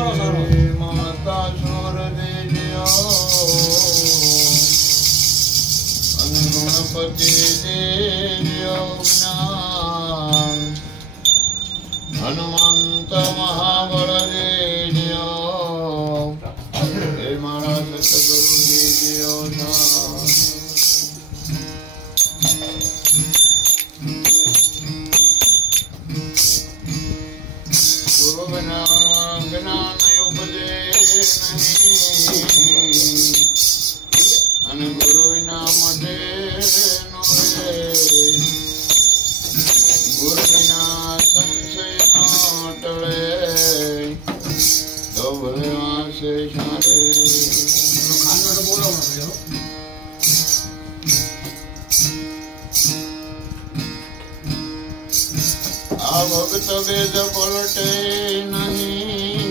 માતા સુર દેજો અને ગણપતિ દેજો જ્ઞાન હનુમંત મહાબળ દેજો હે મારા સતગુરુ દેજો ગુરુ વિના જ્ઞાન ઉપદેશ નહીં અને ગુરુ વિના મટે નો ગુરુ વિના સંશય નો ટળે તો ભલે વાસે સારે આ ભક્ત વેદ પલટે નહીં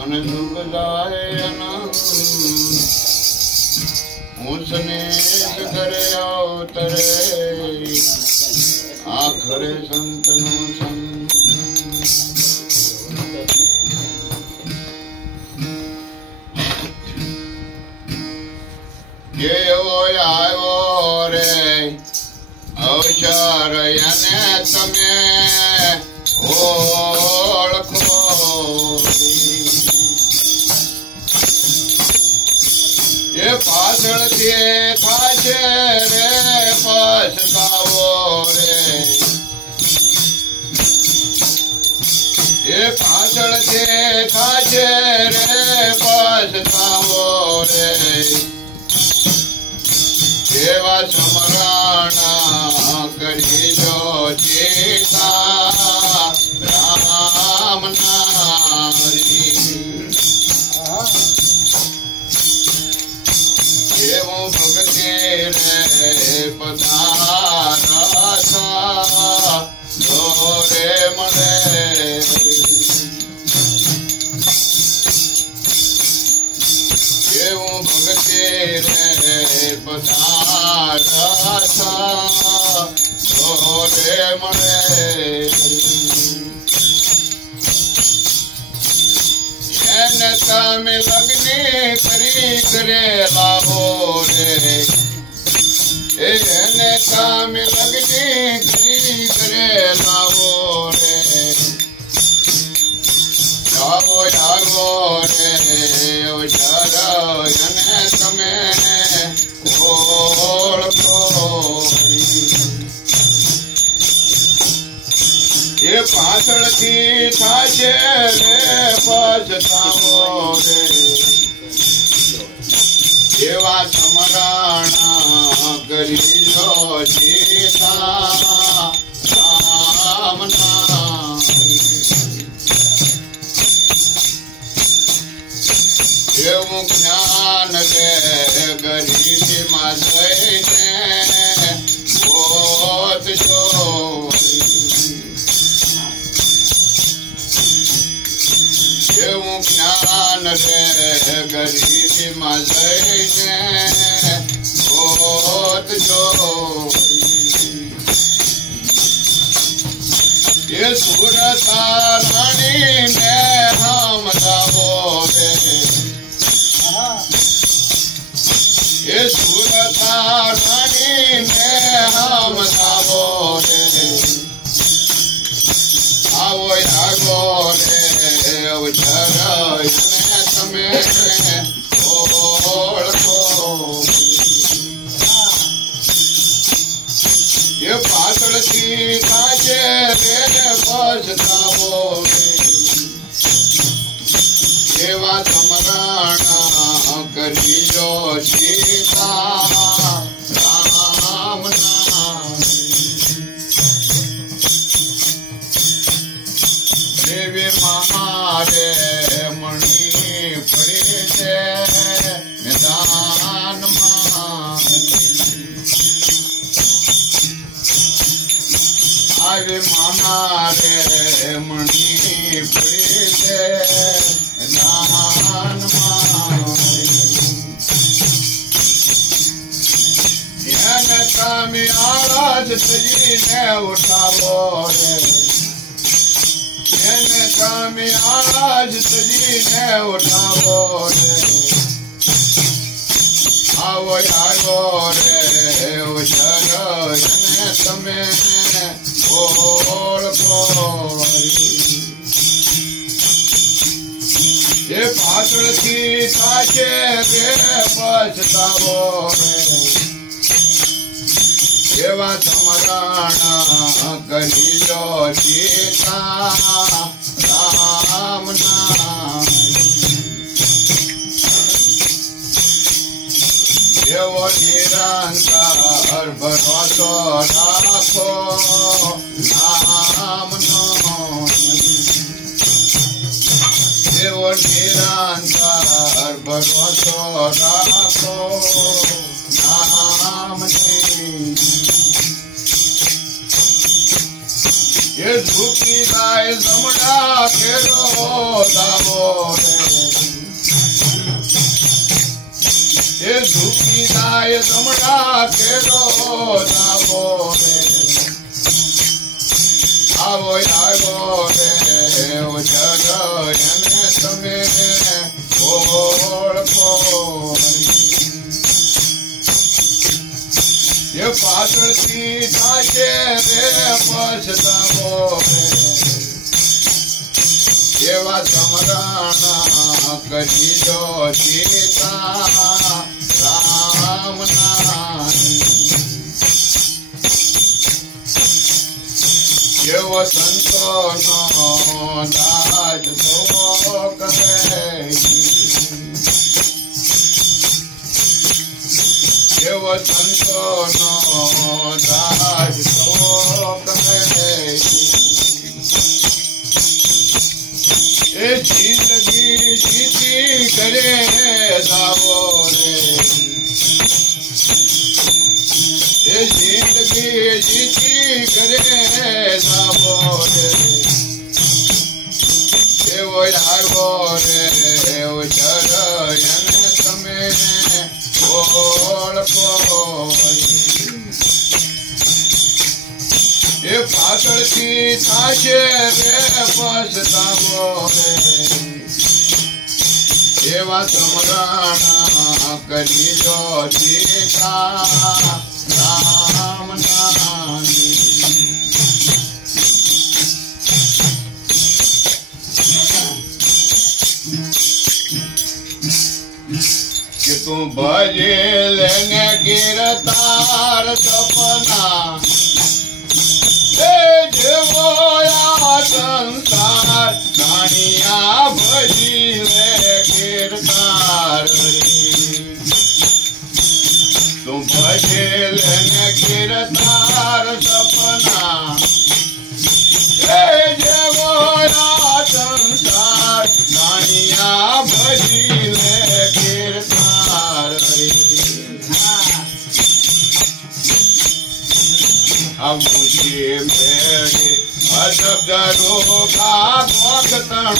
અને સુખ જાય અનંત ઊંચને કરે અવતરે આખરે સંતનો સંત જેવો આવ્યો રે અવસર એને તમે ઓળખો એ પાછળથી થાશે રે પછતાવો રે એ પાછળથી થાશે રે પછતાવો રે એવા સ્મરણ કરી જો ચેતા રામ નારી એવું ભક્તિ રે પધારા દોરે મળે એવું ભક્તિ રે પધારા દોરે મળે એને તમે લગ્ન કરી કરેલા હો રે એને તમે લગ્ન કરી કરેલા હો રે આવો આવો રે અવસર એને તમે ઓળખો એ પાછળથી થાશે રે પછતાવો રે એવા સ્મરણ કરી લો સીતા રામ નામ એવું જ્ઞાન રે ગરીબીમાં જઈને ગોતશો એવું જ્ઞાન રે ગરીબીમાં જઈને ગોતશો એ સુરતા રાણીને હમદાવો રે એ સુરતા રાણીને હમદાવો રે આવો આગો રે અવસર એને તમે ઓળખો એ પાછળથી થાશે રે પછતાવો એવા સ્મરણ કરી જો સીતા રામ નામ દેવી મહારે મણી પડી છે મેદાનમાં આવે મહારે મણી પડી છે એને તમે આળસ થઈને ઉઠાવો રે એને તમે આજ સજીને ઉઠાવો રે આવો આવો રે શરણને તમે ઓળખો એ પાછળથી થાશે રે પછતાવો રે એવા સમરાણા કરી લો સીતા રામ નામ એવો નિરંતર ભરોસો રાખો નામનો એવો નિરંતર ભરોસો રાખો નામની ये झूठी गाय जमड़ा केरो दावो रे ये झूठी गाय जमड़ा केरो दावो रे आवो आवो रे ओ जगने तमे ओळखो ये पाछळથી થાશે રે પછતાવો રે એવા સમરાણા કરી લો સીતા રામ નામ એવો સંતોનો દાસ ધોવો કરે એવો સંતોનો દાસ ધોવો કરે એ જિંદગી જીતી કરે દાવો રે એ જિંદગી જીતી કરે દાવો રે એવો આવ્યો રે એવો શરણને તમે ઓળખો એ પાછળથી થાશે રે પછતાવો રે એવા સમરાણા કરી લો સીતા રામ નામ कि तू भजे लेने गिरतार सपना जेवो या संसार कहानियां भजी ले गिरतार तू भजे लेने गिरतार सपना जेवो या संसार कहानियां भजी ले गिरतार अब मुझे मेरे अजब रोगा भक्तनो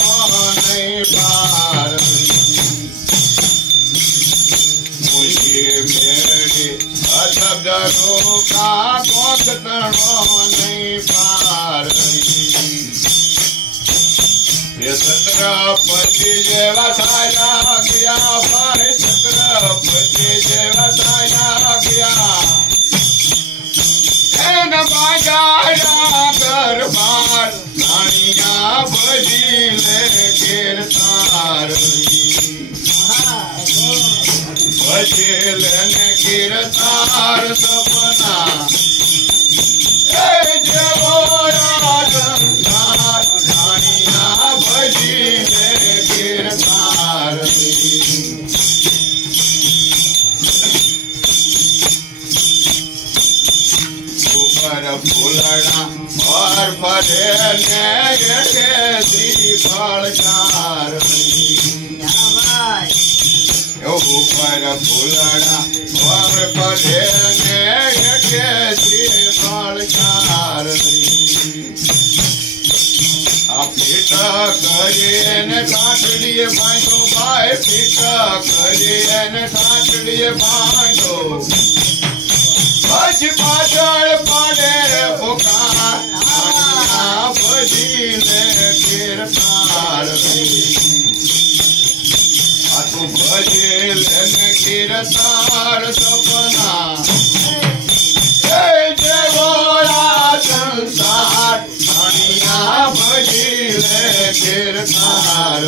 नहीं पार मुझे मेरे अजब रोगा भक्तनो नहीं पार ये छत्रपति जेवा थाया गया भाई छत्रपति जेवा थाया गया बाजारा गरबार रानिया भजी ले गिरतार भजी लेने गिरतार सपना जेवो संसार रानिया भजी ले गिरतार फूलड़ा और फरे फलकार ऊपर फूलड़ा और फरे फलकार पीटा करे ने ठाठड़िए बांधो भाई पीटा करे ने ठाठड़िए बांधो बच पाचड़ पड़े पुकार भजी ले गिरता कीर्तार सपना जेवोया संसार धनिया भजिले कीर्तार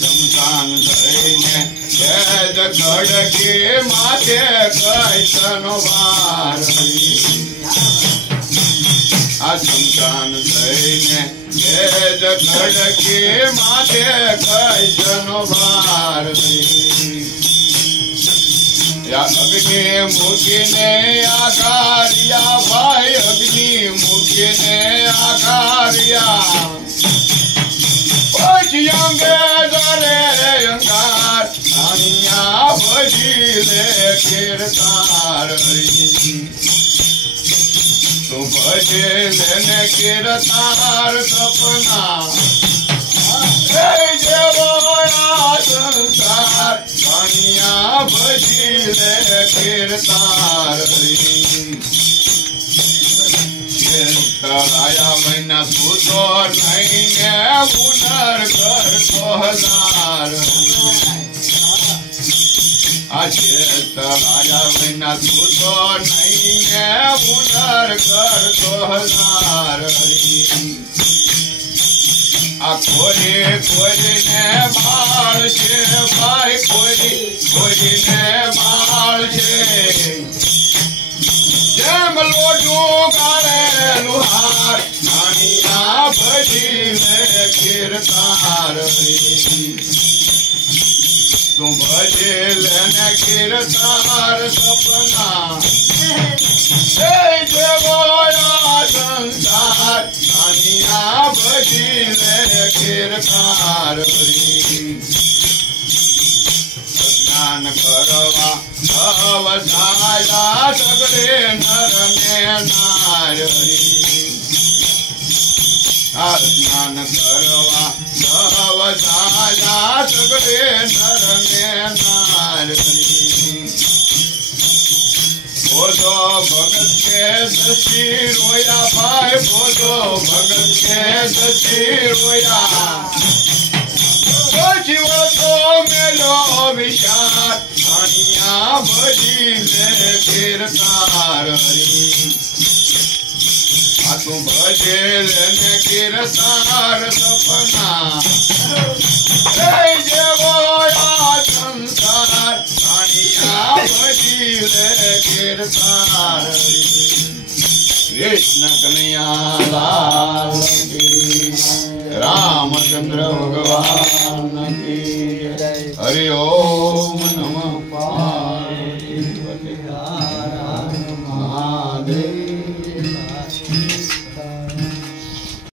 शमशान धैने जय खड़के माथे कैसन वार शमशान धैने जय खड़के माथे कैसन वार अग्नि मुखी ने आकारिया भाई अग्नि मुखी ने आकारिया पचियंगे दरे अंगार धनिया भजिले कीर्तार तू भजिले ने कीर्तार सपना जेवोया संसार धनिया भजिले कीर्तार कीर्तराया महीना तू तो नहीं है उनर कर तो हजार कीर्तराया महीना तू तो नहीं है उनर कर तो हजार कोरी कोरी ने बाल छे भाई कोरी कोरी ने बाल छे जेम लोटू गाड़े लुहार धनिया भजिले कीर्तार तू भजिले ने कीर्तार सपना जेवोया संसार धनिया भजिले कीर्तार स्नान करवा अवधाया सगळे नर ने नार स्नान करवा अवधाया सगळे नर ने नार बोलो भगत के दसी रोया भाई बोलो भगत के दसी रोया जीव तो मेलो विचार धनिया भजिले कीर्तार तू भजिले ने कीर्तार सपना जेवोया संसार धनिया भजिले कीर्तार कृष्ण कन्हैया लाल की रामचंद्र भगवान की हरि ओम नमः पार्वती महादेव।